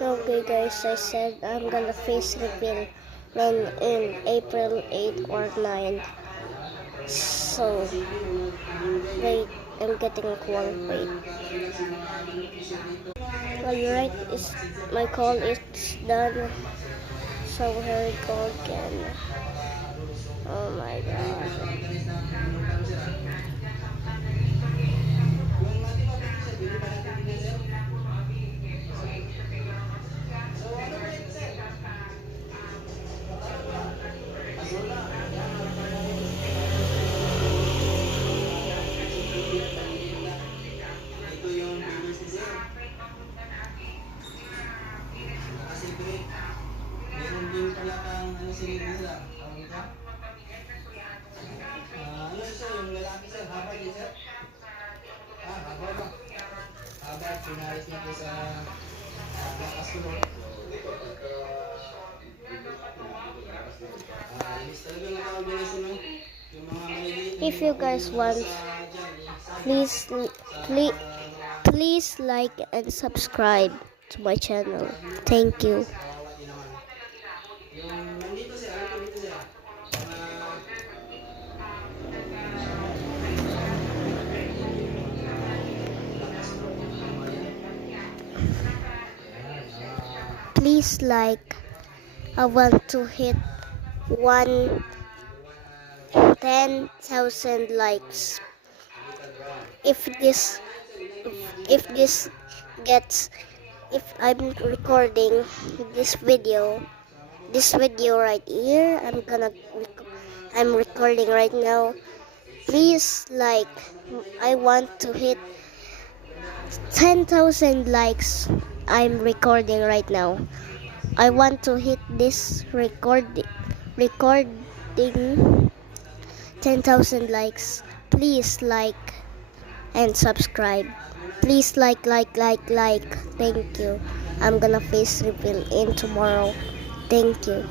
Okay guys, I said I'm gonna face reveal when in April 8 or 9. So, wait, I'm getting a call, wait. Alright, my call is done. So here we go again. Oh my god. Meron din pala kang ano sinigil nila. Ano sir, yung lalaki sir, haba din sir? Haba ba? Haba, pinaris niya po sa lakas ko. If you guys want, please like and subscribe to my channel. Thank you. Please like. I want to hit 10,000 likes. If I'm recording this video right here, I'm recording right now. Please like. I want to hit 10,000 likes. I'm recording right now. I want to hit this recording 10,000 likes. Please like and subscribe. Please like. Thank you. I'm gonna face reveal in tomorrow. Thank you.